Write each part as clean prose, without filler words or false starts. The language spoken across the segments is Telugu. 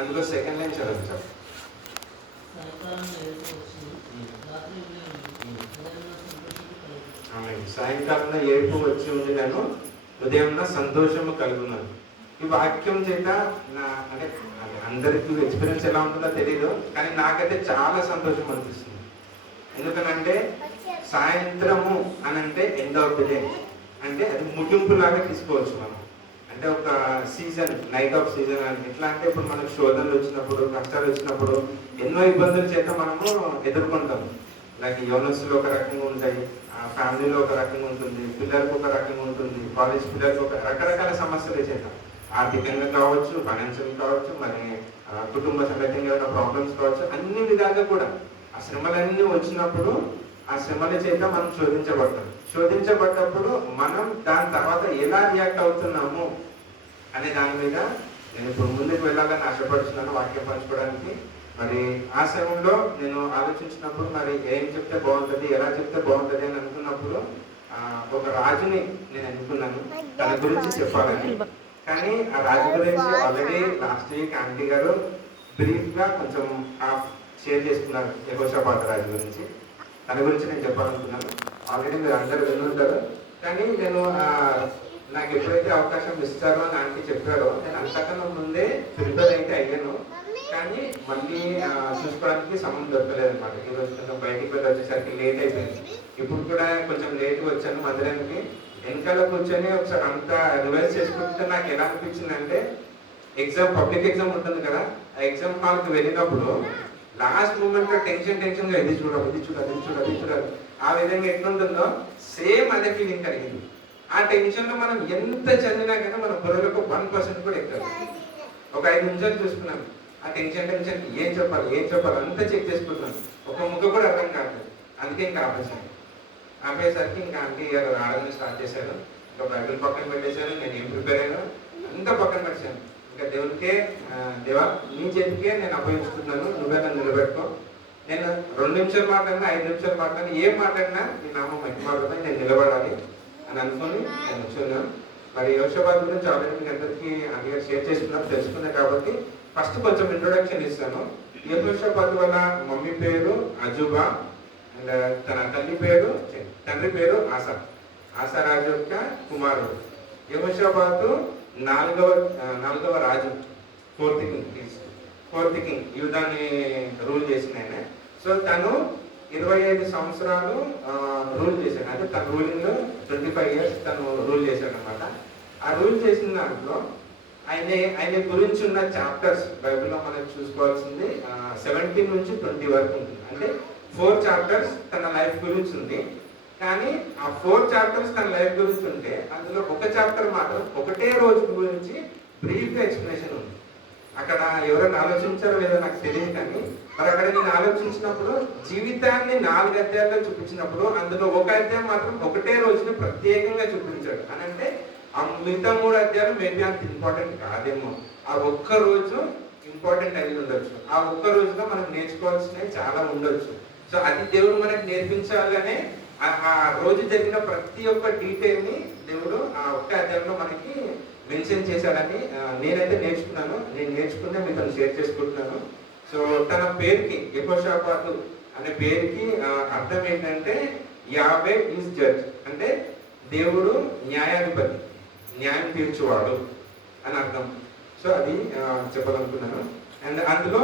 అందులో సెకండ్ లైన్ చదవండి సార్. సాయంకాలం ఏడుపు వచ్చి ఉంది నేను ఉదయం సంతోషము కలుగున్నాను. ఈ వాక్యం చేత అంటే అందరికీ ఎక్స్పీరియన్స్ ఎలా ఉంటుందో తెలియదు, కానీ నాకైతే చాలా సంతోషం అనిపిస్తుంది. ఎందుకనంటే సాయంత్రము అని అంటే ఎండ్ ఆఫ్ ది డే, అంటే అది ముగింపు లాగా తీసుకోవచ్చు మనం. అంటే ఒక సీజన్, నైట్ ఆఫ్ సీజన్ అని. ఎట్లా అంటే ఇప్పుడు మనకు శోధనలు వచ్చినప్పుడు, కష్టాలు వచ్చినప్పుడు ఎన్నో ఇబ్బందుల చేత మనము ఎదుర్కొంటాము. లైక్ యౌనస్సులో ఒక రకంగా ఉంటాయి, ఫ్యామిలీలో ఒక రకంగా ఉంటుంది, పిల్లలకు ఒక రకంగా ఉంటుంది, కాలేజ్ పిల్లలకు ఒక రకరకాల సమస్యలు చేత, ఆర్థికంగా కావచ్చు, ఫైనాన్షియల్ కావచ్చు, మరి కుటుంబ సమేతంగా ప్రాబ్లమ్స్ కావచ్చు, అన్ని విధాలుగా కూడా ఆ శ్రమలన్నీ వచ్చినప్పుడు ఆ శ్రమల చేత మనం శోధించబడ్డప్పుడు మనం దాని తర్వాత ఎలా రియాక్ట్ అవుతున్నాము అనే దాని మీద నేను ఇప్పుడు ముందుకు వెళ్ళాలని ఆశపడుతున్నాను వాక్యం పంచుకోవడానికి. మరి ఆ సమయంలో నేను ఆలోచించినప్పుడు మరి ఏం చెప్తే బాగుంటుంది, ఎలా చెప్తే బాగుంటుంది అని అనుకున్నప్పుడు ఒక రాజుని నేను అనుకున్నాను తన గురించి చెప్పాలని. కానీ ఆ రాజు గురించి ఆల్రెడీ లాస్ట్ వీక్ ఆంటీ గారు బ్రీఫ్గా కొంచెం షేర్ చేసుకున్నారు. యెహోషాపాతు రాజు గురించి, తన గురించి నేను చెప్పాలనుకున్నాను. ఆల్రెడీ మీరు అందరూ వినుంటారు, కానీ నేను నాకు ఎప్పుడైతే అవకాశం ఇస్తారో అని ఆంటీ చెప్పారో నేను అంతకన్నా ముందే ప్రిపేర్ అయితే అయ్యాను, కానీ మళ్ళీ చూసుకోవడానికి సమయం దొరకలేదు అనమాట. ఈరోజు కొంచెం బయటికి వెళ్ళి వచ్చేసరికి లేట్ అయిపోయింది. ఇప్పుడు కూడా కొంచెం లేట్గా వచ్చాను మందిరానికి. వెనకాల కూర్చొని ఒకసారి అంతా రివైజ్ చేసుకుంటే నాకు ఎలా అనిపించింది అంటే, పబ్లిక్ ఎగ్జామ్ ఉంటుంది కదా, ఆ ఎగ్జామ్ హాల్కి వెళ్ళినప్పుడు లాస్ట్ మూమెంట్ లో టెన్షన్గా ఇది చూడాలి ఆ విధంగా ఎట్లుంటుందో సేమ్ అదే ఫీలింగ్ కలిగింది. ఆ టెన్షన్ లో మనం ఎంత చదివినా కానీ మన బుర్రలకు 1% కూడా ఎక్కదు. ఒక 5 నిమిషాలు చూసుకున్నాను, ఆ టెన్షన్ ఏం చెప్పాలి అంతా చెక్ చేసుకుంటున్నాను. ఒక ముక్క కూడా అర్థం కాలేదు. అందుకే ఇంకా ఆపేసరికి ఇంకా ఆంటీ గారు ఆడని స్టార్ట్ చేశారు. ఇంకా బైబిల్ పక్కన పెట్టేశాను, నేను ఏం ప్రిపేర్ అయ్యాను అంతా పక్కన పెట్టాను. ఇంకా దేవునికే, దేవా నీ చేతికే నేను అప్పగించుకుంటున్నాను, నువ్వే నన్ను నిలబెట్టుకో. నేను 2 నిమిషాలు మాట్లాడినా 5 నిమిషాలు మాట్లాడినా ఏం మాట్లాడినా నీ నామం మహిమపడుతుంది, నేను నిలబడాలి అని అనుకుని నేను వచ్చున్నాను. మరి యెహోషాపాతు గురించి ఆల్రెడీ మీకు అందరికీ అందుకే షేర్ చేసుకున్నాను, తెలుసుకున్నాను. కాబట్టి ఫస్ట్ కొంచెం ఇంట్రొడక్షన్ ఇస్తాను. యెహోషాపాతు వాళ్ళ మమ్మీ పేరు అజూబా అండ్ తన తండ్రి పేరు ఆసా రాజు యొక్క కుమారుడు. యెహోషాపాతు నాలుగవ రాజు, ఫోర్త్ కింగ్ యూదాన్ని రూల్ చేసిన ఆయన. సో తను 25 సంవత్సరాలు రూల్ చేశాడు. అంటే తన రూలింగ్ 25 years తను రూల్ చేశాడు అనమాట. ఆ రూల్ చేసిన దాంట్లో ఆయన గురించి ఉన్న చాప్టర్స్ బైబిల్లో మనం చూసుకోవాల్సింది 17 నుంచి 20 వరకు ఉంటుంది. అంటే 4 chapters తన లైఫ్ గురించి ఉంది. కానీ ఆ 4 chapters తన లైఫ్ గురించి ఉంటే అందులో ఒక చాప్టర్ మాత్రం ఒకటే రోజు గురించి బ్రీఫ్గా ఎక్స్ప్లెనేషన్ ఉంది. అక్కడ ఎవరైనా ఆలోచించారో లేదో నాకు తెలియదు, కానీ మరి అక్కడ నేను ఆలోచించినప్పుడు జీవితాన్ని 4 అధ్యాయాల్లో చూపించినప్పుడు అందులో ఒక అధ్యాయం మాత్రం ఒకటే రోజుని ప్రత్యేకంగా చూపించాడు. అని అంటే ఆ మిగతా 3 అధ్యాయాలు మేబీ అంత ఇంపార్టెంట్ కాదేమో, ఆ ఒక్క రోజు ఇంపార్టెంట్ అయి ఉండొచ్చు. ఆ ఒక్క రోజులో మనం నేర్చుకోవాల్సినవి చాలా ఉండొచ్చు. సో అది దేవుడు మనకు నేర్పించాలనే ఆ రోజు జరిగిన ప్రతి ఒక్క డీటెయిల్ని దేవుడు ఆ ఒక్క అధ్యాయంలో మనకి మెన్షన్ చేశాడని నేనైతే నేర్చుకున్నాను. నేను నేర్చుకునే మీతో షేర్ చేసుకుంటున్నాను. సో తన పేరుకి యెహోషాపాతు అనే పేరుకి అర్థం ఏంటంటే యావే ఈజ్ జడ్జ్, అంటే దేవుడు న్యాయాధిపతి, న్యాయం తీర్చువాడు అని అర్థం. సో అది చెప్పాలనుకున్నాను. అండ్ అందులో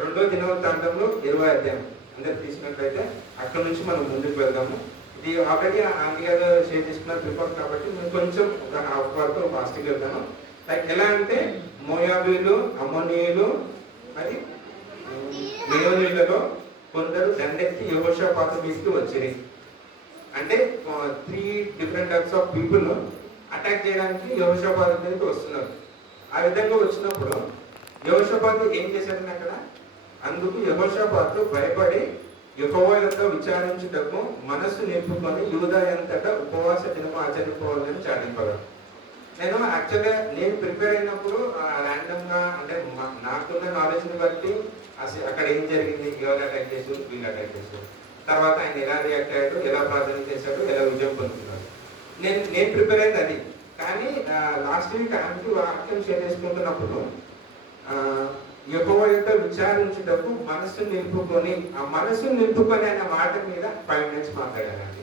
2వ దినవృత్తాంతంలో 20వ అధ్యాయం అందరు తీసినట్లయితే అక్కడ నుంచి మనం ముందుకు వెళ్దాము. ఇది ఆల్రెడీ ఆంటీ గారు షేర్ చేసుకున్నారు ప్రిఫర్, కాబట్టి నేను కొంచెం ఒక హాఫ్ వరకు ఫాస్ట్గా వెళ్తాను. లైక్ ఎలా అంటే మోయాబీలు, అమ్మోనీయులు మరి మేయోనీయులలో కొందరు దండెత్తి యెహోషాపాతు మీదకి వచ్చింది. అంటే 3 different types of people attack చేయడానికి యెహోషాపాతు మీదకి వస్తున్నారు. ఆ విధంగా వచ్చినప్పుడు యెహోషాపాతు ఏం చేశారని అక్కడ, అందుకు యెహోషాపాతు భయపడి యెహోవా యొక్క విచారించుటకు మనస్సు నిలుపుకొని యూదా అంతటా ఉపవాస దినము ఆచరించుకోవాలని చాటింపగా. నేను ప్రిపేర్ అయినప్పుడు ర్యాండమ్గా అంటే నాకున్న నాలెడ్జ్ని బట్టి అసలు అక్కడ ఏం జరిగింది, ఎవరు అటాక్ చేశారు, వీళ్ళు అటాక్ చేశారు, తర్వాత ఆయన ఎలా రియాక్ట్ అయ్యాడు, ఎలా ప్రార్థన చేశాడు, ఎలా విజయం పొందుతున్నాడు, నేను ప్రిపేర్ అయింది అది. కానీ లాస్ట్ వీక్ ఆంటీ వాక్యం షేర్ చేసుకుంటున్నప్పుడు యొక్క విచారించుటకు మనసు నిలుపుకొని, ఆ మనసు నిలుపుకొని అనే మాట మీద 5 minutes మాట్లాడానండి.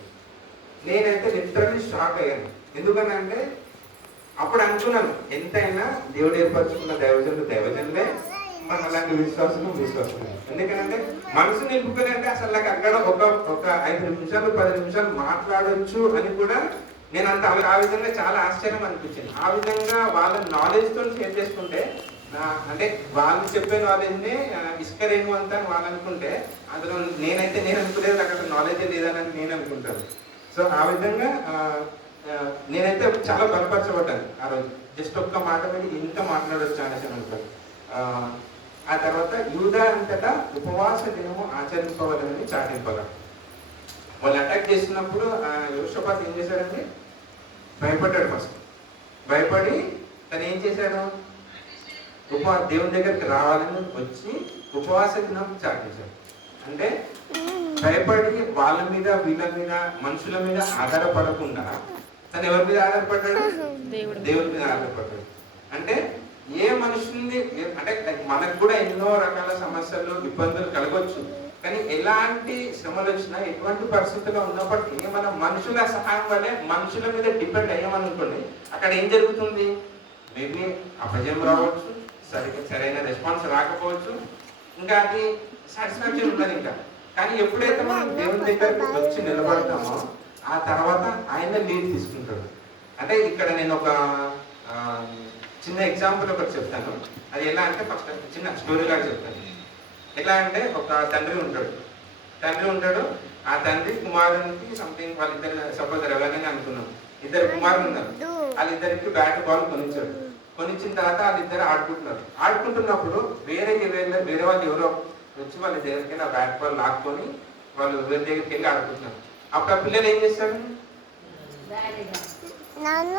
నేనైతే లిటరల్లీ షాక్ అయ్యాను. ఎందుకనంటే అప్పుడు అనుకున్నాను, ఎంతైనా దేవుడు ఏర్పరచుకున్న దైవజనులే, మన అలాంటి విశ్వాసమే. ఎందుకంటే మనసు నిలుపుకొని అంటే అసలు నాకు అక్కడ ఒక 5 నిమిషాలు 10 నిమిషాలు మాట్లాడొచ్చు అని కూడా నేను ఆ విధంగా చాలా ఆశ్చర్యం అనిపించింది. ఆ విధంగా వాళ్ళ నాలెడ్జ్తో షేర్ చేసుకుంటే, అంటే వాళ్ళు చెప్పే నాలెడ్జ్ని ఇసుకరేణు అంత అని వాళ్ళు అనుకుంటే, అందులో నేను అనుకునేది నాకు అక్కడ నాలెడ్జే లేదని నేను అనుకుంటాను. సో ఆ విధంగా నేనైతే చాలా బలపరచబడ్డాను ఆ రోజు. జస్ట్ ఒక్క మాట మీద ఇంత మాట్లాడవచ్చు అనేసి అనుకుంటాను. ఆ తర్వాత యూదా అంతటా ఉపవాస దినము ఆచరించుకోవాలని చాటింపగా వాళ్ళు అటాక్ చేసినప్పుడు యెహోషాపాతు ఏం చేశాడంటే భయపడ్డాడు. ఫస్ట్ భయపడి తను ఏం చేశాడు, దేవుని దగ్గరికి రావాలని వచ్చి ఉపవాస దినం చాటించాడు. అంటే భయపడి వాళ్ళ మీద వీళ్ళ మీద మనుషుల మీద ఆధారపడకుండా తను ఎవరి మీద ఆధారపడ్డాడు, దేవుడి మీద ఆధారపడ్డాడు. అంటే ఏ మనుషుల్ని, అంటే మనకు కూడా ఎన్నో రకాల సమస్యలు ఇబ్బందులు కలగవచ్చు, కానీ ఎలాంటి శ్రమలు వచ్చినా ఎటువంటి పరిస్థితుల్లో ఉన్నప్పటికీ మనం మనుషుల సహాయం వల్లే మనుషుల మీద డిపెండ్ అయ్యామనుకోండి, అక్కడ ఏం జరుగుతుంది, మేబీ అపజయం రావచ్చు, సరైన రెస్పాన్స్ రాకపోవచ్చు, ఇంకా అది సాటిస్ఫాక్షన్ ఉంటుంది ఇంకా. కానీ ఎప్పుడైతే మనం దేవుని దగ్గరికి వచ్చి నిలబడతామో ఆ తర్వాత ఆయన లీడ్ తీసుకుంటాడు. అంటే ఇక్కడ నేను ఒక చిన్న ఎగ్జాంపుల్ ఒకటి చెప్తాను. అది ఎలా అంటే ఫస్ట్ చిన్న స్టోరీ లాగా చెప్తాను. ఎలా అంటే ఒక తండ్రి ఉంటాడు. ఆ తండ్రి కుమారునికి సంథింగ్ వాళ్ళిద్దరు, సపోజ్ ఎవరైనా అనుకున్నాం, 2 కుమారులు ఉన్నారు. వాళ్ళిద్దరికి బ్యాట్ బాల్ కొనిచ్చిన తర్వాత వాళ్ళిద్దరు ఆడుకుంటున్నప్పుడు వేరే వాళ్ళు ఎవరో వచ్చి వాళ్ళ దగ్గరికి వెళ్ళి ఆ బ్యాట్ బాల్ లాక్కొని వాళ్ళు వేరే దగ్గరికి వెళ్ళి ఆడుకుంటున్నారు. అప్పుడు ఆ పిల్లలు ఏం చేస్తారు,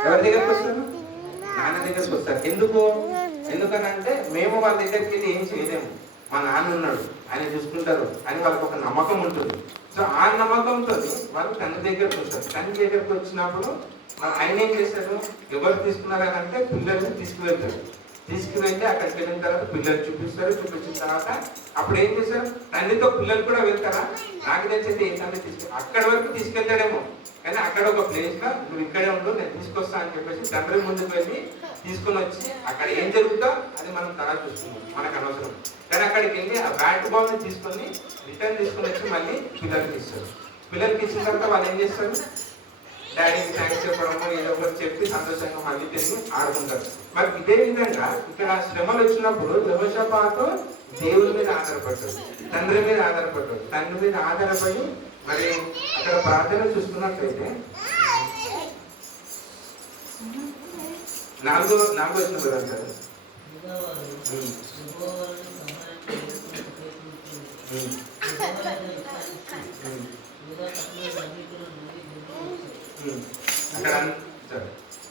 ఎవరి దగ్గరికి వస్తారు, నాన్న దగ్గరికి వస్తారు. ఎందుకనంటే మేము వాళ్ళ దగ్గరికి వెళ్ళి ఏం చేయలేము, మా నాన్న ఉన్నాడు, ఆయన చూసుకుంటారు అని వాళ్ళకి ఒక నమ్మకం ఉంటుంది. సో ఆ నమ్మకంతో వాళ్ళు తండ్రి దగ్గరకు వస్తారు. తండ్రి దగ్గరకు వచ్చినప్పుడు ఆయన ఏం చేశారు, ఎవరు తీసుకున్నారంటే పిల్లల్ని తీసుకువెళ్తే అక్కడికి వెళ్ళిన తర్వాత పిల్లలు చూపించిన తర్వాత అప్పుడు ఏం చేశారు, తండ్రితో పిల్లలు కూడా వెళ్తారా, నాకు తెలిసి ఏంటంటే అక్కడ వరకు తీసుకెళ్తాడేమో, కానీ అక్కడ ఒక ప్లేస్ లో నువ్వు ఇక్కడే ఉండు, నేను తీసుకొస్తా అని చెప్పేసి తండ్రి ముందుకు వెళ్ళి తీసుకుని వచ్చి అక్కడ ఏం జరుగుతుందో అది మనం తర్వాత చూస్తున్నాం, మనకు అనవసరం. కానీ అక్కడికి వెళ్ళి ఆ బ్యాట్ బాల్ ని తీసుకొని రిటర్న్ తీసుకుని వచ్చి మళ్ళీ పిల్లలకి ఇస్తారు. పిల్లలకి ఇచ్చిన తర్వాత వాళ్ళు ఏం చేస్తారు, డాడీకి థ్యాంక్స్ చెప్పడము ఏదో ఒకటి చెప్పి సంతోషంగా మళ్ళీ తిరిగి ఆడుకుంటారు. మరి ఇదే విధంగా ఇక్కడ శ్రమలు వచ్చినప్పుడు యెహోషాపాతు దేవుని మీద ఆధారపడ్డాడు, తండ్రి మీద ఆధారపడి మరి అక్కడ ప్రార్థన చూసుకున్నట్లయితే 4వ వచనం అంటారు,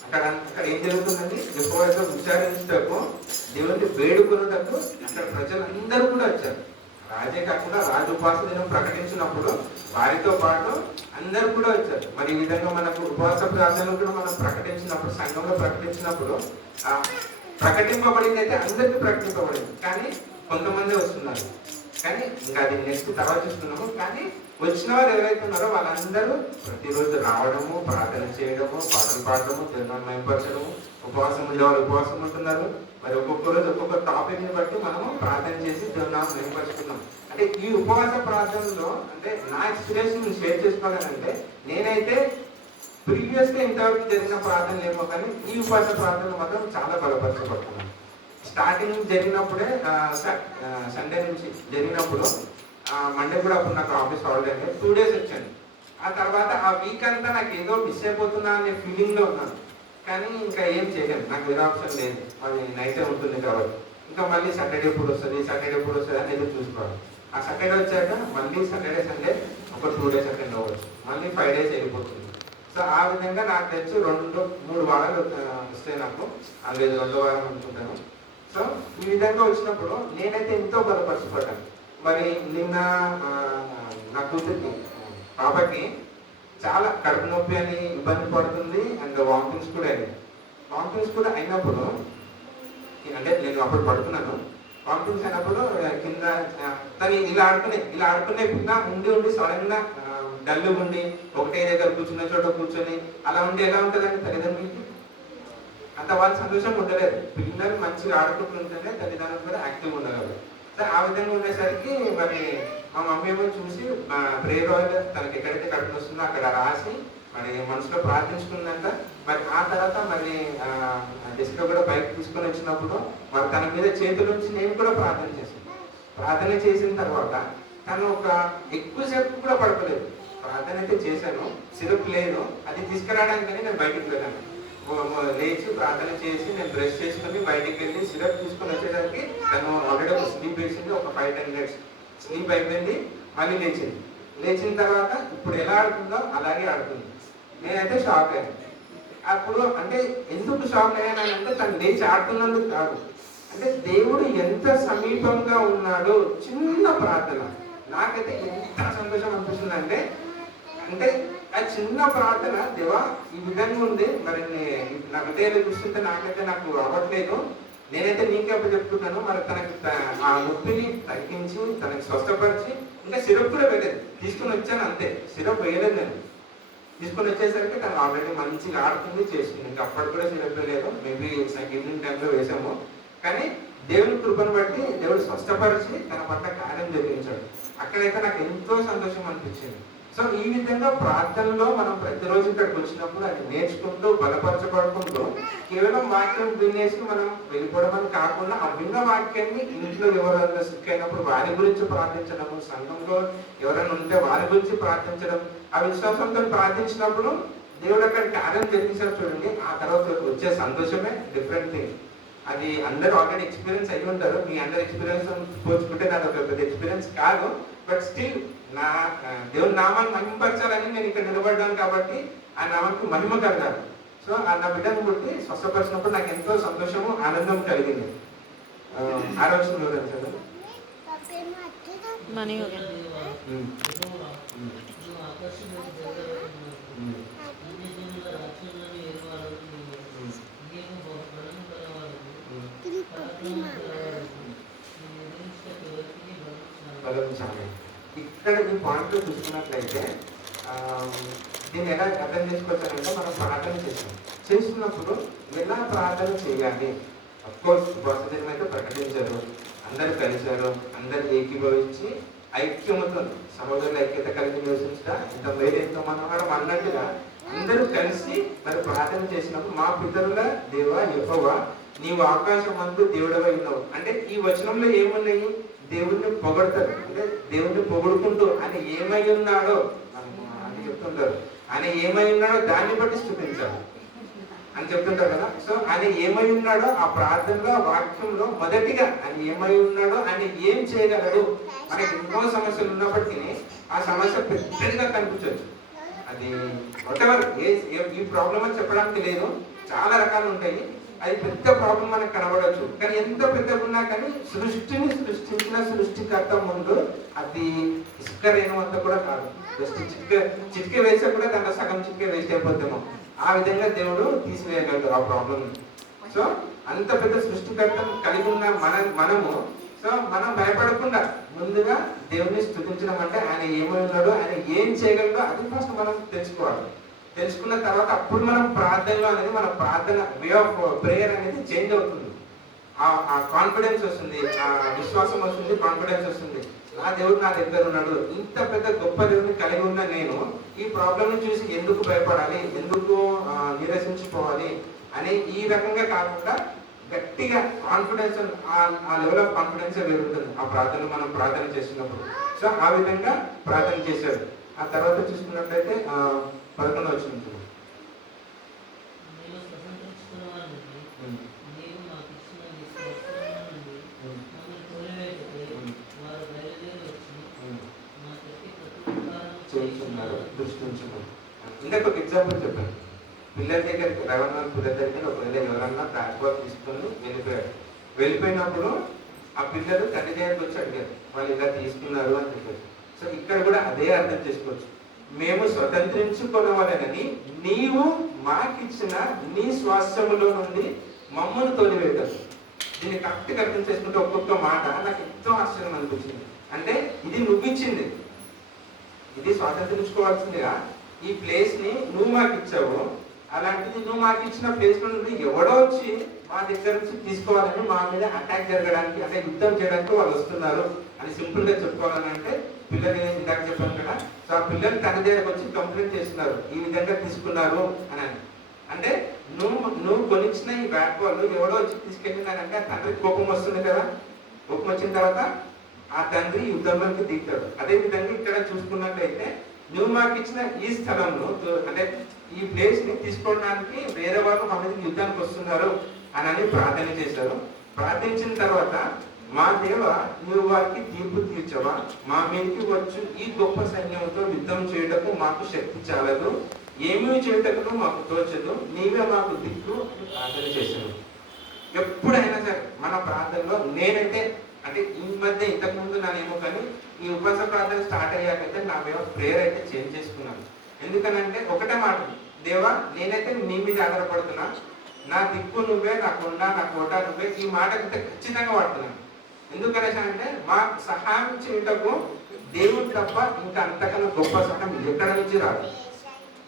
అక్కడ ఏం జరుగుతుందండి, ఎక్కువగా విచారించటకు దేవుడిని వేడుకున్నటకు అక్కడ ప్రజలందరూ కూడా వచ్చారు. రాజే కాకుండా రాజు ఉపవాస దినం ప్రకటించినప్పుడు వారితో పాటు అందరూ కూడా వచ్చారు. మరి ఈ విధంగా మనకు ఉపవాస ప్రార్థనలు కూడా మనం ప్రకటించినప్పుడు, సంఘంలో ప్రకటించినప్పుడు ప్రకటింపబడింది అయితే అందరికీ ప్రకటింపబడింది, కానీ కొంతమంది వస్తున్నారు. కానీ ఇంకా అది నెక్స్ట్ తర్వాత చూస్తున్నాము. కానీ వచ్చిన వారు ఎవరైతే ఉన్నారో వాళ్ళందరూ ప్రతిరోజు రావడము, ప్రార్థన చేయడము, పాటలు పాడడము, దేవుని మహిమపరచడము, ఉపవాసం ఉండే వాళ్ళు ఉపవాసం ఉంటున్నారు. మరి ఒక్కొక్క రోజు ఒక్కొక్క టాపిక్ ని బట్టి మనము ప్రార్థన చేసి దేవుని మహిమపరుచుకున్నాం. అంటే ఈ ఉపవాస ప్రార్థనలో అంటే నా ఎక్స్పీరియన్స్ నేను షేర్ చేసుకోవాలంటే, నేనైతే ప్రీవియస్ గా ఇంతవరకు జరిగిన ప్రార్థనలు ఏమో కానీ ఈ ఉపవాస ప్రార్థనలు మాత్రం చాలా బలపరచబడుతున్నాను. స్టార్టింగ్ జరిగినప్పుడే సండే నుంచి జరిగినప్పుడు మండే కూడా అప్పుడు నాకు ఆఫీస్ హాలిడే అంటే 2 days వచ్చాను. ఆ తర్వాత ఆ వీక్ అంతా నాకు ఏదో మిస్ అయిపోతున్నా అనే ఫీలింగ్లో ఉన్నాను. కానీ ఇంకా ఏం చేయలేము, నాకు వేరే ఆప్షన్ లేదు, అది నైటే ఉంటుంది కాబట్టి. ఇంకా మళ్ళీ సాటర్డే ఎప్పుడు వస్తుంది అని ఎదురు చూసుకోవాలి. ఆ సాటర్డే వచ్చాక మళ్ళీ సాటర్డే సండే ఒక 2 days అటెండ్ అవ్వచ్చు, మళ్ళీ 5 days వెళ్ళిపోతుంది. సో ఆ విధంగా నాకు తెలిసి 2-3 వారాలు వస్తాయి నాకు, అది 2వ వారం అనుకుంటాను. సో ఈ విధంగా వచ్చినప్పుడు నేనైతే ఎంతో బలపరచబడ్డాను. మరి నిన్న నా కూతురికి పాపకి చాలా కడుపు నొప్పి అని ఇబ్బంది పడుతుంది, అండ్ వామిటింగ్స్ కూడా అయినప్పుడు అంటే నేను అప్పుడు పడుతున్నాను, పంపించినప్పుడు కింద తను ఇలా ఆడుకునే కింద ఉండి సడన్ గా డల్లు ఉండి ఒకటే దగ్గర కూర్చున్న చోట కూర్చొని అలా ఉండి ఎలా ఉంటుందండి తల్లిదండ్రులకి? అంత వాళ్ళ సంతోషం ఉండలేదు. పిల్లలు మంచిగా ఆడుకుంటుంటేనే తల్లిదండ్రులు కూడా యాక్టివ్గా ఉండగలరు. సో ఆ విధంగా ఉండేసరికి మరి మా మమ్మీ ఏమో చూసి ప్రేయర్ ఆయిల్ తనకి ఎక్కడైతే కడుపు వస్తుందో అక్కడ రాసి మరి మనసులో ప్రార్థించుకుందంట. మరి ఆ తర్వాత మరి డిస్క్ కూడా బయటకు తీసుకొని వచ్చినప్పుడు మరి తన మీద చేతుల నుంచి నేను కూడా ప్రార్థన చేశాను. ప్రార్థన చేసిన తర్వాత తను ఒక ఎక్కువసేపు కూడా పడుకోలేదు. ప్రార్థన అయితే చేశాను, సిరప్ లేదు, అది తీసుకురావడానికి నేను బయటికి వెళ్ళాను. లేచి ప్రార్థన చేసి నేను బ్రష్ చేసుకుని బయటికి వెళ్ళి సిరప్ తీసుకొని వచ్చేసరికి తను ఆల్రెడీ ఒక స్లీప్ వేసింది. ఒక 5-10 minutes స్లీప్ అయిపోయింది. మళ్ళీ లేచిన తర్వాత ఇప్పుడు ఎలా ఆడుతుందో అలాగే ఆడుతుంది. నేనైతే షాక్ అయ్యాను. అప్పుడు అంటే ఎందుకు షాక్ అయ్యానంటే తను లేచి ఆడుతున్నందుకు కాదు, అంటే దేవుడు ఎంత సమీపంగా ఉన్నాడో. చిన్న ప్రార్థన నాకైతే ఎంత సంతోషం అనిపిస్తుంది అంటే ఆ చిన్న ప్రార్థన, దేవా ఈ విధంగా ఉంది, మరి నా హృదయాలు చూస్తుంటే నాకు అవ్వట్లేదు, నేనైతే నీకే చెప్తున్నాను. మరి తనకి ఆ నొప్పిని తగ్గించి తనకి స్వస్థపరిచి ఇంకా సిరప్ కూడా వేయలేదు, తీసుకుని వచ్చాను అంతే. సిరప్ వేయలేదు నేను. తీసుకొని వచ్చేసరికి తను ఆల్రెడీ మంచిగా ఆడుతుంది, చేస్తుంది. ఇంకా అప్పటి కూడా సిరప్ లేదు, మేబీ ఈవినింగ్ టైంలో వేసాము. కానీ దేవుని కృపను బట్టి దేవుడు స్వస్థపరిచి తన పట్ల కార్యం జరిగించాడు. అక్కడైతే నాకు ఎంతో సంతోషం అనిపించింది. సో ఈ విధంగా ప్రార్థనలో మనం ప్రతిరోజు ఇక్కడికి వచ్చినప్పుడు అది నేర్చుకుంటూ బలపరచబడుకుంటూ కేవలం వాక్యం వినేసి మనం వెళ్ళిపోవడం అని కాకుండా ఆ విన్న వాక్యాన్ని ఇంట్లో ఎవరైనా సిక్ అయినప్పుడు వారి గురించి ప్రార్థించడం, సంఘంలో ఎవరైనా ఉంటే వారి గురించి ప్రార్థించడం, ఆ విశ్వాసంతో ప్రార్థించినప్పుడు దేవుడు అక్కడ కార్యం జరిగించారు చూడండి. ఆ తర్వాత వచ్చే సంతోషమే డిఫరెంట్ థింగ్. అది అందరూ ఆల్రెడీ ఎక్స్పీరియన్స్ అయ్యి ఉంటారు. మీ అందరు ఎక్స్పీరియన్స్ పోల్చుకుంటే నాది ఒక పెద్ద ఎక్స్పీరియన్స్ కాదు, బట్ స్టిల్ నా దేవుని నామాన్ని మహిమపరచాలని నేను ఇక్కడ నిలబడ్డాను కాబట్టి ఆ నామానికి మహిమ కలగాలి. సో నా బిడ్డను పుట్టి స్వస్థపరిచినప్పుడు నాకు ఎంతో సంతోషము, ఆనందం కలిగింది. ఆలోచన ఇక్కడ ఈ పాయింట్ లో చూసుకున్నట్లయితే దీన్ని ఎలా అర్థం చేసుకోవచ్చారంటే మనం ప్రార్థన చేస్తున్నప్పుడు ఎలా ప్రార్థన చేయాలి. అఫ్కోర్స్ ప్రాసెస్ అయితే ప్రకటించారు, అందరు కలిశారు, అందరు ఏకీభవించి ఐక్యమతో సహోదరుల ఐక్యత కలిగి నివసించడం ఇంత వేరేంతో మనం అన్నట్టుగా అందరూ కలిసి మరి ప్రార్థన చేసినప్పుడు మా పితరుల దేవా యెహోవా నీవు ఆకాశం అందు దేవుడవై ఉన్నావు అంటే ఈ వచనంలో ఏమున్నాయి? దేవుణ్ణి పొగడతారు, అంటే దేవుణ్ణి పొగుడుకుంటూ ఆయన ఏమై ఉన్నాడో అని చెప్తుంటారు. ఆయన ఏమై ఉన్నాడో దాన్ని బట్టి స్థుతించాలి అని చెప్తుంటారు కదా. సో ఆయన ఏమై ఉన్నాడో ఆ ప్రార్థనలో వాక్యంలో మొదటిగా ఆయన ఏమై ఉన్నాడో, ఆయన ఏం చేయగలడు. మనకి ఎన్నో సమస్యలు ఉన్నప్పటికీ ఆ సమస్య పెద్దగా కనిపించవచ్చు. అది వాటెవర్ ఈ ప్రాబ్లం అని చెప్పడానికి లేదు, చాలా రకాలు ఉంటాయి. అది పెద్ద ప్రాబ్లం మనకు కనబడవచ్చు. కానీ ఎంత పెద్దగా ఉన్నా కానీ సృష్టిని సృష్టించిన సృష్టికర్త ముందు అది ఇసుక రేణువంతా కూడా కాదు. జస్ట్ చిటికే వేస్తే కూడా దాంట్లో సగం చిటికే వేస్ట్ అయిపోతాము. ఆ విధంగా దేవుడు తీసివేయగలడు ఆ ప్రాబ్లం. సో అంత పెద్ద సృష్టికర్తను కలిగి ఉన్న మనము సో మనం భయపడకుండా ముందుగా దేవుని స్తుతించడం అంటే ఆయన ఏమై ఉన్నాడో, ఆయన ఏం చేయగలడో అది ఫస్ట్ మనం తెలుసుకోవాలి. తెలుసుకున్న తర్వాత అప్పుడు మనం ప్రార్థనలో అనేది మన ప్రార్థన వే ఆఫ్ ప్రేయర్ అనేది చేంజ్ అవుతుంది. ఆ కాన్ఫిడెన్స్ వస్తుంది, ఆ విశ్వాసం వస్తుంది, కాన్ఫిడెన్స్ వస్తుంది. నా దేవుడు నా దగ్గర ఉన్నాడు, ఇంత పెద్ద గొప్ప దేవుడిని కలిగి ఉన్న నేను ఈ ప్రాబ్లమ్ని చూసి ఎందుకు భయపడాలి, ఎందుకు నిరసించుకోవాలి అని ఈ రకంగా కాకుండా గట్టిగా కాన్ఫిడెన్స్, ఆ లెవెల్ ఆఫ్ కాన్ఫిడెన్స్ వేరుంటుంది ఆ ప్రార్థనలు మనం ప్రార్థన చేస్తున్నప్పుడు. సో ఆ విధంగా ప్రార్థన చేశాడు. ఆ తర్వాత చూసుకున్నట్లయితే 11వ వచనం ఇంకొక ఎగ్జాంపుల్ చెప్పాను. పిల్లల దగ్గరికి రవణ పిల్లల దగ్గర ఒకవేళ ఎవరన్నా బ్యాక్ బాల్ తీసుకొని వెళ్ళిపోయినప్పుడు ఆ పిల్లలు తండ్రి దగ్గరికి వచ్చి అడిగారు, వాళ్ళు ఇలా తీసుకున్నారు అని చెప్పారు. సో ఇక్కడ కూడా అదే అర్థం చేసుకోవచ్చు. మేము స్వతంత్రించుకోవాలని నీవు మాకిచ్చిన నీ స్వాస్థ్యములో నుండి మమ్మల్ని తోలివేయగలరు. దీన్ని కరెక్ట్గా అర్థం చేసుకుంటే ఒక్కొక్క మాట నాకు ఎంతో ఆశ్చర్యం అనిపించింది. అంటే ఇది నువ్వు ఇచ్చింది, ఇది స్వాతంత్రించుకోవాల్సిందిగా ఈ ప్లేస్ని నువ్వు మాకు ఇచ్చావు. అలాంటిది నువ్వు మాకు ఇచ్చిన ప్లేస్లో నుండి ఎవడో వచ్చి మా దగ్గర నుంచి తీసుకోవాలని మా మీద అటాక్ జరగడానికి, అంటే యుద్ధం చేయడానికి వాళ్ళు వస్తున్నారు అని సింపుల్గా చెప్పుకోవాలని అంటే పిల్లలు ఇందాక చెప్పాను కదా. సో ఆ పిల్లలు తన దగ్గరకు వచ్చి కంప్లైంట్ చేస్తున్నారు, ఈ విధంగా తీసుకున్నారు అని. అంటే నువ్వు కొనిచ్చిన ఈ బ్యాట్ బాల్ ఎవడో వచ్చి తీసుకెళ్ళినాడంటే ఆ తండ్రికి కోపం వస్తుంది కదా. కోపం వచ్చిన తర్వాత ఆ తండ్రి యుద్ధంలోకి దిగుతాడు. అదేవిధంగా ఇక్కడ చూసుకున్నట్లయితే నువ్వు మాకు ఇచ్చిన ఈ స్థలంలో, అంటే ఈ ప్లేస్ ని తీసుకోవడానికి వేరే వాళ్ళు మా మీద యుద్ధానికి వస్తున్నారు అని ప్రార్థన చేశారు. ప్రార్థించిన తర్వాత మా దేవ నువ్వు వారికి తీర్పు తీర్చవా, మా మీదకి వచ్చు ఈ గొప్ప సైన్యంతో యుద్ధం చేయటకు మాకు శక్తి చాలదు, ఏమీ చేయటకు మాకు తోచదు, నీవే మాకు దిక్కు ప్రార్థన చేశాను. ఎప్పుడైనా సరే మన ప్రార్థనలో నేనైతే, అంటే ఈ మధ్య ఇంతకుముందు నానేమో కానీ ఈ ఉపవాస ప్రార్థన స్టార్ట్ అయ్యాకైతే నా ప్రేయర్ అయితే చేంజ్ చేసుకున్నాను. ఎందుకనంటే ఒకటే మాట, దేవా నేనైతే నీ మీద ఆధారపడుతున్నా, నా దిక్కు నువ్వే, నా కొండ నా కోట నువ్వే, ఈ మాట ఖచ్చితంగా వాడుతున్నాను. ఎందుకనేసి అంటే మా సహాయం చేయటకు దేవుడు తప్ప ఇంకా అంతకన్నా గొప్ప సహాయం ఎక్కడ నుంచి రాదు.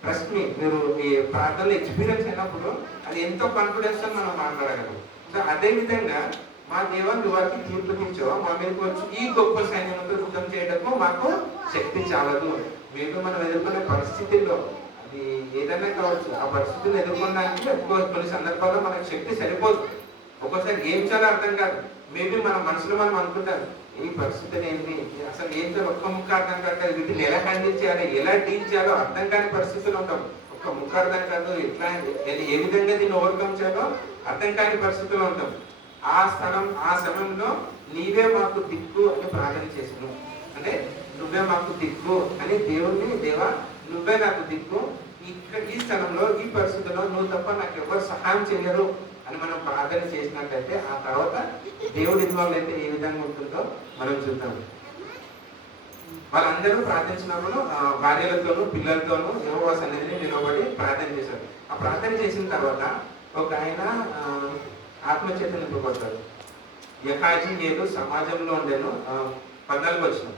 ట్రస్ట్ మీ, మీరు మీ ప్రార్థనలో ఎక్స్పీరియన్స్ అయినప్పుడు అది ఎంతో కాన్ఫిడెన్స్ తో మనం మాట్లాడగలం. సో అదే విధంగా మా దేవ నువ్వు వారికి తీర్పు తీర్చావా, మా మీదకి వచ్చి ఈ గొప్ప సైన్యంతో యుద్ధం చేయటకు మాకు శక్తి చాలదు. మేము మనం ఎదుర్కొనే పరిస్థితుల్లో అది ఏదైనా కావచ్చు, ఆ పరిస్థితిని ఎదుర్కొనడానికి కొన్ని సందర్భాల్లో మనకు శక్తి సరిపోదు. ఒక్కోసారి ఏం చేయాలో అర్థం కాదు. మేబీ మన మనసులో మనం అనుకుంటాం, ఈ పరిస్థితిని ఏంటి అసలు ఏం చేయాలి, ఒక్క ముక్క అర్థం కాదు, వీటిని ఎలా హ్యాండిల్ చేయాలి, ఎలా డీల్ చేయాలో అర్థం కాని పరిస్థితులు ఉంటాం. ఒక్క ముక్క అర్థం కాదు, ఎట్లా ఏ విధంగా దీన్ని ఓవర్కమ్ చేయాలో అర్థం కాని పరిస్థితులు ఉంటాం. ఆ సమయంలో నీవే మాకు దిక్కు అని ప్రార్థన చేసాను. అంటే నువ్వే మాకు దిక్కు అని దేవుణ్ణి, దేవా నువ్వే నాకు దిక్కు, ఇక్కడ ఈ స్థలంలో ఈ పరిస్థితుల్లో నువ్వు తప్ప నాకు ఎవరు సహాయం చేయరు అని మనం ప్రార్థన చేసినట్లయితే ఆ తర్వాత దేవుడి ఇన్వాల్వ్ అయితే ఏ విధంగా ఉంటుందో మనం చూద్దాం. వాళ్ళందరూ ప్రార్థించినప్పుడు భార్యలతోనూ పిల్లలతోనూ యెహోవా సన్నిధిని నిలబడి ప్రార్థన చేశారు. ఆ ప్రార్థన చేసిన తర్వాత ఒక ఆయన ఆత్మచేత నింపబడతాడు. యెహాజీయేలు సమాజంలో ఉండేను 14 వచ్చిన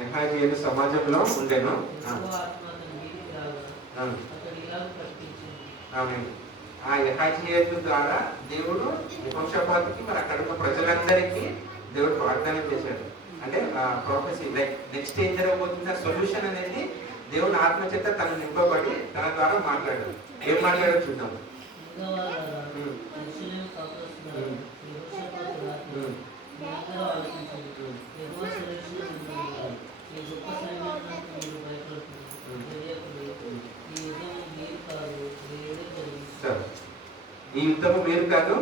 యెహాజీయేలు సమాజంలో ఉండేను. ఆ యెహాజీయేలు ద్వారా దేవుడు యెహోషాపాతుకి మరి అక్కడ ఉన్న ప్రజలందరికీ దేవుడు వాగ్దానం చేశాడు. అంటే ప్రొఫెసీ లైక్ నెక్స్ట్ ఏం జరగబోతుంది, ఆ సొల్యూషన్ అనేది దేవుడు ఆత్మచేత తను నింపబడి తన ద్వారా మాట్లాడాడు. ఏం మాట్లాడాడు చూద్దాం. ఈ యుద్ధము మీరు కాదు,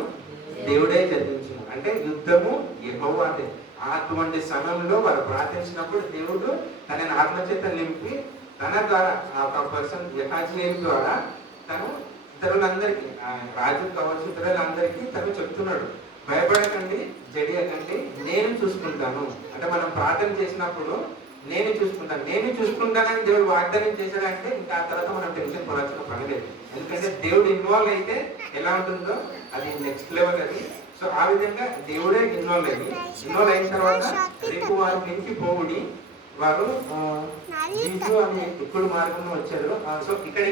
దేవుడే జరిగించిన. అంటే యుద్ధము యెహోవాదే. అటువంటి సమయంలో వారు ప్రార్థించినప్పుడు దేవుడు తనని ఆత్మచేత నింపి తన ద్వారా ఒక పర్సన్ యెహాజీయేలు ద్వారా తను ఇతరులందరికీ, రాజు కావచ్చు ఇతరులందరికీ తను చెప్తున్నాడు, భయపడకండి, జడియకండి, నేను చూసుకుంటాను. అంటే మనం ప్రార్థన చేసినప్పుడు నేను చూసుకుంటానని దేవుడు వాగ్దానం చేశాడంటే ఇంకా ఆ తర్వాత మనం టెన్షన్ పడాల్సిన పని లేదు. ఎందుకంటే దేవుడు ఇన్వాల్వ్ అయితే ఎలా ఉంటుందో అది నెక్స్ట్ లెవెల్ అది. సో ఆ విధంగా దేవుడే ఇన్వాల్వ్ అయిన తర్వాత రేపు వారి నుంచి పోవుడి, వారు జీజు అనే ఎక్కుడు మార్గంలో వచ్చారు. సో ఇక్కడ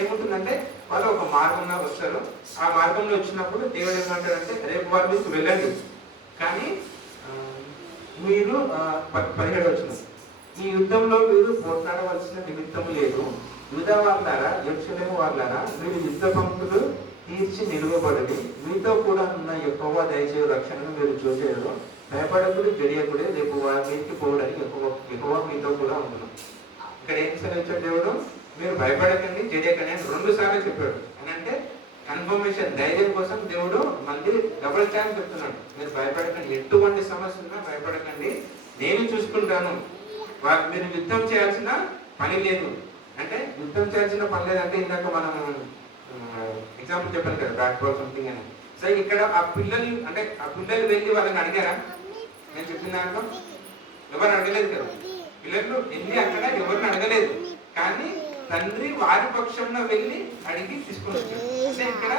ఏముంటుందంటే వాళ్ళు ఒక మార్గంలో వస్తారు. ఆ మార్గంలో వచ్చినప్పుడు దేవుడు ఏమంటాడంటే రేపు వారి నుంచి వెళ్ళండి, కానీ మీరు 17 వచ్చిన ఈ యుద్ధంలో మీరు పోట్లాడవలసిన నిమిత్తం లేదు. యూదా వాళ్ళారా, యెరూషలేము వాళ్ళారా, మీరు యుద్ధ పంక్తులు తీర్చి నిలువబడి మీతో కూడా ఉన్న యెహోవా దయచేయు రక్షణను మీరు చూసేరు. భయపడకుడు, జడియకుడే, రేపు వారి మీదకి పోవడానికి యెహోవా మీతో కూడా ఉన్నాను. ఇక్కడ ఏం సెలవిచ్చాడు దేవుడు, మీరు భయపడకండి, జడియకండి అని 2 సార్లు చెప్పాడు. అని అంటే కన్ఫర్మేషన్, ధైర్యం కోసం దేవుడు మళ్ళీ డబుల్ ఛాన్స్ చెప్తున్నాడు. మీరు భయపడకండి, ఎటువంటి సమస్య ఉన్నా భయపడకండి, నేను చూసుకుంటాను. మీరు యుద్ధం చేయాల్సిన పని లేదు. అంటే యుద్ధం చేయాల్సిన పని లేదంటే ఇందాక మనం ఎగ్జాంపుల్ చెప్పాను కదా, బ్యాక్ బాల్ సంథింగ్ అని. సో ఇక్కడ ఆ పిల్లలు అంటే ఆ పిల్లలు వెళ్ళి వాళ్ళని అడిగారా? నేను చెప్పిన దాంట్లో ఎవరు అడగలేదు కదా. పిల్లలు వెళ్ళి అక్కడ ఎవరిని అడగలేదు, కానీ తండ్రి వారి పక్షంలో వెళ్ళి అడిగి తీసుకొని వచ్చాడు. అంటే ఇక్కడ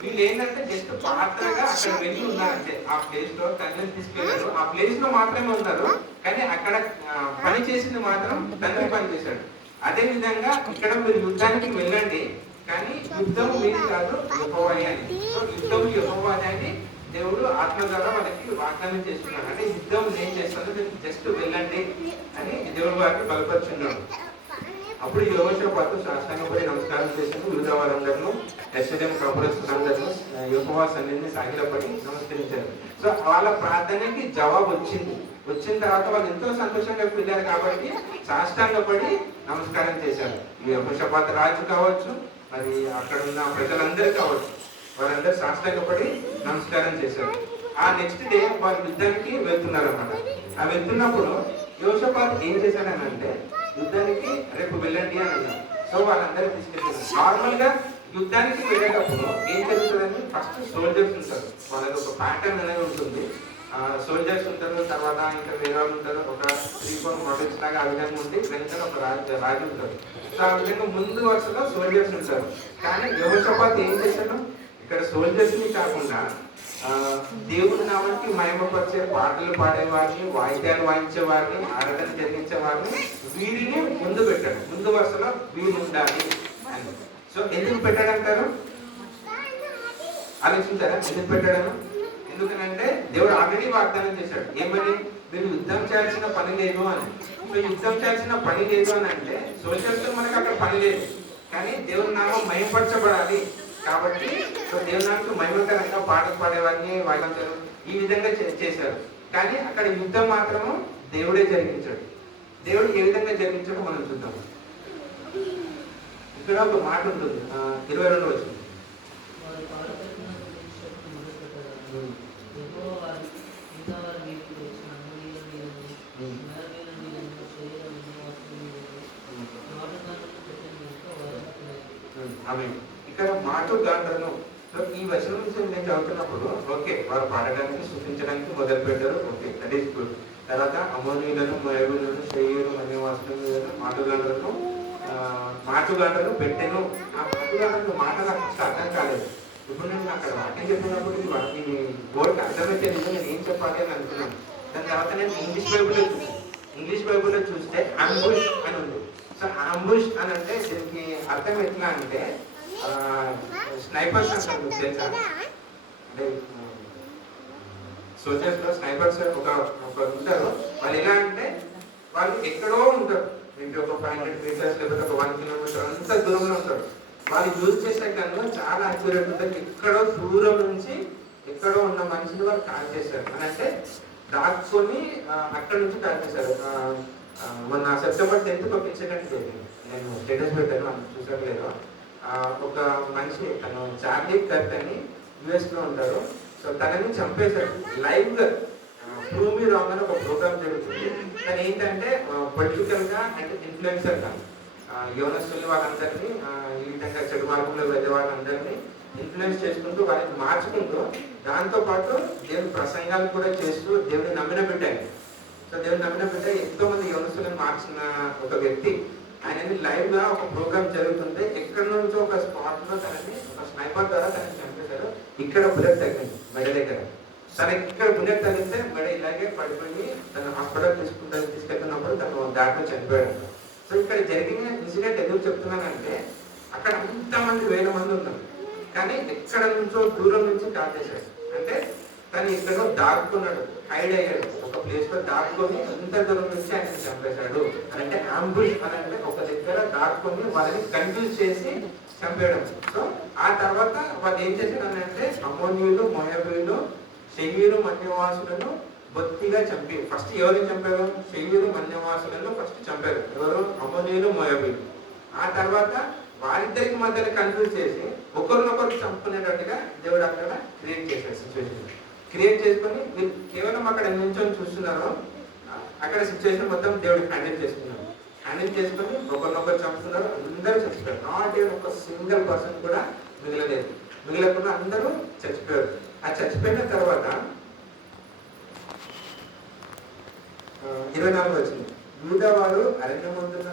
వీళ్ళు ఏంటంటే జస్ట్ పాత్రగా అక్కడ వెళ్ళి ఉన్నారంటే ఆ ప్లేస్ లో తండ్రిని తీసుకెళ్లారు, ఆ ప్లేస్ లో మాత్రమే ఉన్నారు, కానీ అక్కడ పని చేసింది మాత్రం తండ్రి పని చేశాడు. అదే విధంగా ఇక్కడ మీరు యుద్ధానికి వెళ్ళండి, కానీ యుద్ధం మీది కాదు యెహోవాయే అని. సో యుద్ధం యెహోవాదే అని దేవుడు ఆత్మ ద్వారా వాళ్ళకి వాగ్దానం చేస్తున్నాడు. అంటే యుద్ధం నేను చేస్తాను, మీరు జస్ట్ వెళ్ళండి అని దేవుడు వారికి బలపరుచున్నాడు. అప్పుడు యెహోషాపాతు సాష్టాంగపడి నమస్కారం చేశాను, యూదా వారందరూ యెరూషలేము కాపురస్తులందరూ యెహోవా సన్నిధిని సాగిలపడి నమస్కరించారు. సో వాళ్ళ ప్రార్థనకి జవాబు వచ్చింది. వచ్చిన తర్వాత వాళ్ళు ఎంతో సంతోషంగా వెళ్ళారు కాబట్టి సాష్టాంగపడి నమస్కారం చేశారు. యెహోషాపాతు రాజు కావచ్చు, మరి అక్కడ ఉన్న ప్రజలందరూ కావచ్చు, వారందరూ సాష్టాంగపడి నమస్కారం చేశారు. ఆ నెక్స్ట్ డే వారు యుద్ధానికి వెళ్తున్నారు అన్నమాట. ఆ వెళ్తున్నప్పుడు యెహోషాపాతు ఏం చేశాడనంటే యుద్ధానికి రేపు వెళ్ళండి అని అన్నారు. సో వాళ్ళందరూ తీసుకెళ్తారు. నార్మల్ గా యుద్ధానికి వెళ్ళేటప్పుడు ఏం జరుగుతుందని ఫస్ట్ సోల్జర్స్ ఉంటారు, వాళ్ళకి ఒక ప్యాటర్న్ అనేది ఉంటుంది. సోల్జర్స్ ఉంటారు, తర్వాత ఇంకా వేరే వాళ్ళు ఉంటారు, ఒక 3-4 మోడల్స్ లాగా ఆ విధంగా ఉండి వెనకాల ఒక రాజు ఉంటారు. సో ఆ విధంగా ముందు వరుసలో సోల్జర్స్ ఉంటారు. కానీ యెహోషాపాతు ఏం చేశాడు, ఇక్కడ సోల్జర్స్ ని కాకుండా దేవుడి నామానికి మహిమపరిచే పాటలు పాడేవారిని, వాయిద్యాలు వాయించే వారిని, ఆరాధన జరిగించే వారిని, వీరిని ముందు పెట్టాడు. ముందు వరుసలో వీరు ఉండాలి అని. సో ఎందుకు పెట్టాడంటారు? ఆలోచించారా ఎందుకు పెట్టాడను? ఎందుకనంటే దేవుడు ఆల్రెడీ వాగ్దానం చేశాడు. ఏమని? మీరు యుద్ధం చేయాల్సిన పని లేదు అని. సో యుద్ధం చేయాల్సిన పని లేదు అని అంటే సోల్జర్స్ మనకు అక్కడ పని లేదు, కానీ దేవుడి నామం మహిమపరచబడాలి కాబట్టి సో దేవుడి నామకు మహిమకరంగా పాటలు పాడేవారిని వాయించారు, ఈ విధంగా చేశారు. కానీ అక్కడ యుద్ధం మాత్రము దేవుడే జరిగించాడు. దేవుడు ఏ విధంగా జరిగించాడో మనం చూద్దాం. ఇక్కడ ఒక మాట ఉంటుంది, 22 వచనం. ఇక్కడ మాటుగాండ్రను. సో ఈ వచనం నుంచి నేను చదువుతున్నప్పుడు ఓకే వారు పాడడానికి సృష్టించడానికి మొదలు పెట్టారు, ఓకే దట్ ఈస్ గుడ్. తర్వాత అమోనీయులను, మోయాబీయులను, శేయరు అన్యవాసులను మాటుగాండ్రను పెట్టెను. ఆ మాటుగాండ్రను మాట నాకు అర్థం కాలేదు. ఇప్పుడు నేను అక్కడ వాక్యం చెప్పినప్పుడు ఈ బోర్డుకి అర్థమైతే నేను ఏం చెప్పాలి అని అనుకున్నాను. దాని తర్వాత నేను ఇంగ్లీష్ బైబుల్లో చూస్తే అంబుష్ అని ఉంది. సో అంబుష్ అని అంటే దీనికి అర్థం ఎట్లా అంటే స్నైపర్స్ అంటారు తెలుసా? అంటే సోల్జర్స్ లో స్నైపర్స్ ఒక ఉంటారు. వాళ్ళు ఎలా అంటే వాళ్ళు ఎక్కడో ఉంటారు, మేబీ ఒక 500 మీటర్స్ లేకపోతే ఒక 1 కిలోమీటర్ అంత దూరంలో ఉంటారు. వాళ్ళు యూజ్ చేసే కన్నా చాలా అక్యురేట్ ఉంటుంది. ఎక్కడో దూరం నుంచి ఎక్కడో ఉన్న మనిషిని వాళ్ళు కాల్ చేశారు అని అంటే దాచుకొని అక్కడ నుంచి కాల్ చేశారు. మొన్న సెప్టెంబర్ 10th ఒక ఇన్సిడెంట్ జరిగింది, నేను స్టేటస్ పెట్టాను, అది చూసారు లేదు. ఒక మనిషి తను చార్లీ కర్ట్ అని యుఎస్ లో ఉంటారు. సో తనని చంపేశారు లైవ్ గా. ప్రూవ్ మీ రాంగ్ అని ఒక ప్రోగ్రామ్ జరుగుతుంది. కానీ ఏంటంటే పొలిటికల్ గా అంటే ఇన్ఫ్లుయెన్సర్ గా యోనస్తులు వాళ్ళందరినీ ఈ విధంగా చెడు మార్గంలో వెళ్ళే వాళ్ళందరినీ ఇన్ఫ్లుయెన్స్ చేసుకుంటూ వాళ్ళని మార్చుకుంటూ దాంతో పాటు దేవుని ప్రసంగాలు కూడా చేస్తూ దేవుని నమ్మిన పెట్టాయి. సో దేవుని నమ్మిన బిడ్డ ఎంతో మంది యోనస్తులను మార్చిన ఒక వ్యక్తి. ఆయన లైవ్ గా ఒక ప్రోగ్రామ్ జరుగుతుంటే ఎక్కడి నుంచో ఒక స్పాట్ లో తనని ఒక స్నైపర్ ద్వారా తనని చంపేశారు. ఇక్కడ బుల్లెట్ తగ్గింది మెడ దగ్గర. తనకి ఇక్కడ బుల్లెట్ తగిలితే మెడ ఇలాగే పడిపోయి తను హాస్పిటల్ తీసుకెళ్తున్నప్పుడు తను దాంట్లో చనిపోయాడు. సో ఇక్కడ జరిగిన ఇన్సిడెంట్ ఎందుకు చెప్తున్నానంటే అక్కడ అంతమంది 1000 మంది ఉన్నారు, కానీ ఎక్కడ నుంచో దూరం నుంచి కాల్ చేశాడు. అంటే తను ఇక్కడ దాక్కున్నాడు, హైడ్ అయ్యాడు, ఒక ప్లేస్ లో దాక్కుని ఎంత దూరం నుంచి ఆయన చంపేశాడు. అంటే అంబుష్ అని అంటే ఒక దగ్గర దాక్కుని వాళ్ళని కన్ఫ్యూజ్ చేసి చంపేయడం. సో ఆ తర్వాత వాళ్ళు ఏం చేశారు అంటే అమోనీయులు, మోయాబీయులు, శేయరు మన్యవాసులను బొత్తిగా చంపి ఫస్ట్ ఎవరిని చంపారు? శేయరు మన్యవాసులను ఫస్ట్ చంపారు. ఎవరు? అమోనీయులు, మోయాబీయులు. ఆ తర్వాత వారిద్దరికి మధ్యలో కన్ఫ్యూజ్ చేసి ఒకరినొకరు చంపుకునేటట్టుగా దేవుడు అక్కడ క్రియేట్ చేశారు. సిచ్యువేషన్ క్రియేట్ చేసుకొని మీరు కేవలం అక్కడ నిల్చొని చూస్తున్నారో అక్కడ సిచ్యువేషన్ మొత్తం దేవుడు హ్యాండిల్ చేసుకున్నారు. హ్యాండిల్ చేసుకొని ఒకరినొకరు చంపుతున్నారు, అందరూ చంపుతారు. నాట్ ఈవెన్ ఒక సింగిల్ పర్సన్ కూడా మిగలలేదు. మిగిలకుండా అందరూ చచ్చిపోయారు. ఆ చచ్చిపోయిన తర్వాత 24 వచ్చింది. యూదా వారు అరణ్యమందున్న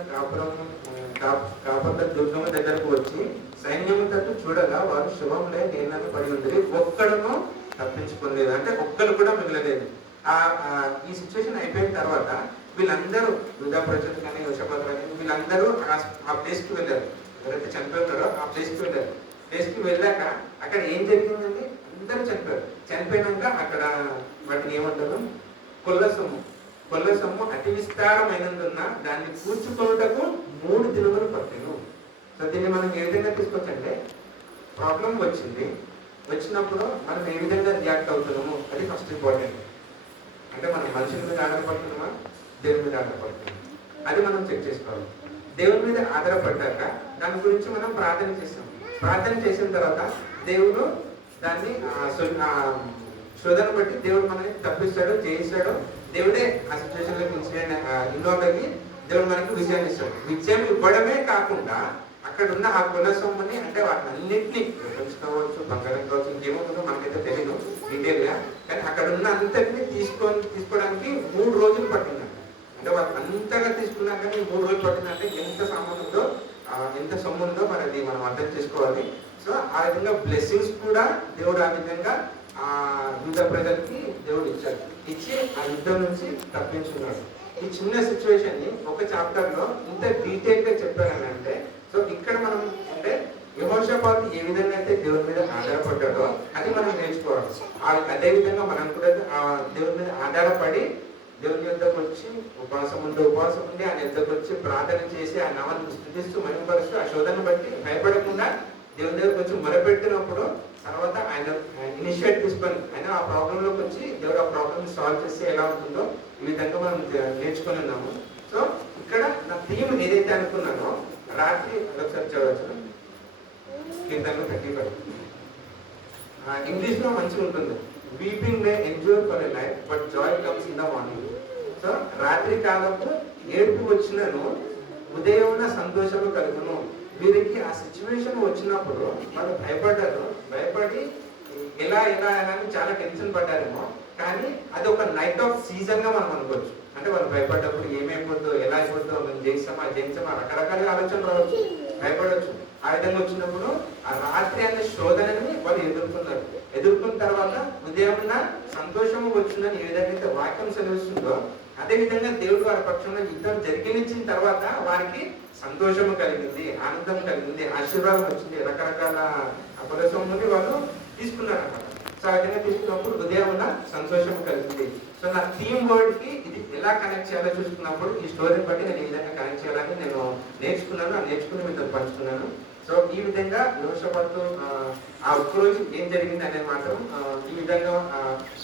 కాపర్ల దుర్గము దగ్గరకు వచ్చి సైన్యము తట్టు చూడగా వారు శుభంలే నేలను పడి ఉంది, ఒక్కడను తప్పించుకోలేదు, అంటే ఒక్కరు కూడా మిగలలేదు. ఈ సిచ్యువేషన్ అయిపోయిన తర్వాత వీళ్ళందరూ యూదా ప్రజలు కానీ యోషపాత కానీ వీళ్ళందరూ ఆ ప్లేస్కి వెళ్ళారు. ఎవరైతే చనిపోతారో ఆ ప్లేస్కి వెళ్ళారు. ప్లేస్కి వెళ్ళాక అక్కడ ఏం జరిగిందండి? అందరూ చనిపోయారు. చనిపోయినాక అక్కడ వాటిని ఏమంటారు? కొల్ల సొమ్ము అతి విస్తారమైనందున దాన్ని కూర్చుకొనుటకు 3 దినములు పట్టెను. సో దీన్ని మనం ఏ విధంగా తీసుకోవచ్చంటే, ప్రాబ్లం వచ్చినప్పుడు మనం ఏ విధంగా రియాక్ట్ అవుతున్నాము అది ఫస్ట్ ఇంపార్టెంట్. అంటే మనం మనుషుల మీద ఆధారపడుతున్నామా, దేవుని మీద ఆధారపడుతున్నామా, అది మనం చెక్ చేసుకోవాలి. దేవుని మీద ఆధారపడ్డాక దాని గురించి మనం ప్రార్థన చేస్తాం. ప్రార్థన చేసిన తర్వాత దేవుడు దాన్ని శోధన బట్టి దేవుడు మనకి తప్పిస్తాడు, జయిస్తాడు. దేవుడే ఆ సిచ్యువేషన్లోకి ఇన్వాల్వ్ అయ్యి దేవుడు మనకి విజయాన్ని ఇస్తాడు. విజయం ఇవ్వడమే కాకుండా అక్కడ ఉన్న ఆ కొల సొమ్ముని, అంటే వాటిని అన్నింటినీ పెంచుకోవచ్చు, బంగారం కావచ్చు, ఇంకేమో మనకైతే తెలియదు డీటెయిల్గా, కానీ అక్కడ ఉన్న అంతటినీ తీసుకోవడానికి 3 రోజులు పట్టింది. అంటే వాళ్ళు అంతగా తీసుకున్నా కానీ 3 రోజులు పట్టిందంటే ఎంత సామాన్ ఉందో, ఎంత సొమ్ము ఉందో మరి అది మనం అర్థం చేసుకోవాలి. సో ఆ విధంగా బ్లెస్సింగ్స్ కూడా దేవుడు ఆ విధంగా ఆ యూదా ప్రజలకి దేవుడు ఇచ్చి ఆ యుద్ధం నుంచి తప్పించున్నాడు. ఈ చిన్న సిచ్యువేషన్ ని ఒక చాప్టర్ లో ఇంత డీటెయిల్ గా చెప్పారని అంటే, సో ఇక్కడ మనం అంటే యెహోషాపాతు ఏ విధంగా అయితే దేవుని మీద ఆధారపడ్డాడో అది మనం నేర్చుకోవాలి. అదే విధంగా మనం కూడా దేవుని మీద ఆధారపడి దేవుని యొద్దకు వచ్చి ఉపవాసం ఉండి ఆయన యొద్దకు వచ్చి ప్రార్థన చేసి ఆ నామాన్ని స్తుతిస్తూ మహిమపరుస్తూ ఆ శోధన బట్టి భయపడకుండా దేవుని దగ్గరకు వచ్చి మొరపెట్టినప్పుడు తర్వాత ఆయన ఇనిషియేట్ తీసుకొని ఆయన ఆ ప్రాబ్లంలోకి వచ్చి దేవుడు ఆ ప్రాబ్లమ్ సాల్వ్ చేస్తే ఎలా ఉంటుందో ఈ విధంగా మనం నేర్చుకొని ఉన్నాము. సో ఇక్కడ నా థీమ్ ఏదైతే అనుకున్నానో రాత్రి ఒకసారి చదవచ్చు, కీర్తనలో 35 ఇంగ్లీష్లో మంచిగా ఉంటుంది. Weeping May enjoy for a night but Joy comes in the morning. So రాత్రి కాలపు ఏడుపు వచ్చినను ఉదయం సంతోషము కలుగును. వీరికి ఆ సిచ్యువేషన్ వచ్చినప్పుడు వాళ్ళు భయపడి ఎలా అని చాలా టెన్షన్ పడ్డారేమో, కానీ అది ఒక నైట్ ఆఫ్ సీజన్ గా మనం అనుకోవచ్చు. అంటే వాళ్ళు భయపడ్డప్పుడు ఏమైపోతుందో, ఎలా అయిపోతుందో, మేము జయించామా రకరకాల ఆలోచనలు రావచ్చు, భయపడవచ్చు. ఆ విధంగా వచ్చినప్పుడు ఆ రాత్రి అనే శోధనని వాళ్ళు ఎదుర్కొన్న తర్వాత ఉదయం సంతోషము వచ్చిందని ఏ విధంగా అయితే వాక్యం సెలవిస్తుందో అదే విధంగా దేవుడు వారి పక్షంలో యుద్ధం జరిగించిన తర్వాత వారికి సంతోషము కలిగింది, ఆనందం కలిగింది, ఆశీర్వాదం వచ్చింది, రకరకాల అపదసముని వాళ్ళు తీసుకున్నారు అన్నమాట. సో ఆ విధంగా తీసుకున్నప్పుడు ఉదయం సంతోషం కలిగింది. సో నా థీమ్ వర్డ్ కి ఇది ఎలా కనెక్ట్ చేయాలో చూసుకున్నప్పుడు ఈ స్టోరీని బట్టి నేను ఈ విధంగా కనెక్ట్ చేయాలని నేను నేర్చుకుని మీతో పంచుకున్నాను. సో ఈ విధంగా యెహోషాపాతు ఆ ఒక్కరోజు ఏం జరిగింది అనేది మాత్రం ఈ విధంగా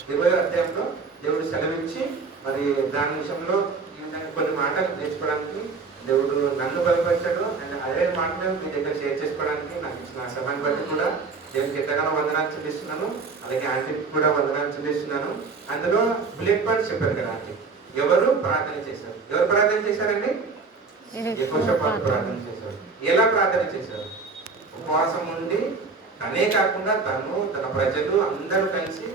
20వ అధ్యాయంలో దేవుడు సెలవించి మరి దాని విషయంలో ఈ విధంగా కొన్ని మాటలు నేర్చుకోవడానికి దేవుడు నన్ను బలపరిచాడు. అండ్ అదే మాటలు మీ దగ్గర షేర్ చేసుకోవడానికి నాకు ఇచ్చిన సమయాన్ని బట్టి కూడా దేవునికి ఎంతగానో వందనాలు చెల్లిస్తున్నాను. అలాగే ఆంటీకి కూడా వందనాలు చెల్లిస్తున్నాను. అందులో బుల్లెట్ పాయింట్స్ చెప్పారు కదా ఆంటీ, ఎవరు ప్రార్థన చేశారండి? యెహోషాపాతు ప్రార్థన చేశారు. ఎలా ప్రార్థన చేశారు? ఉపవాసం ఉండి తనే కాకుండా తన ప్రజలు అందరూ కలిసి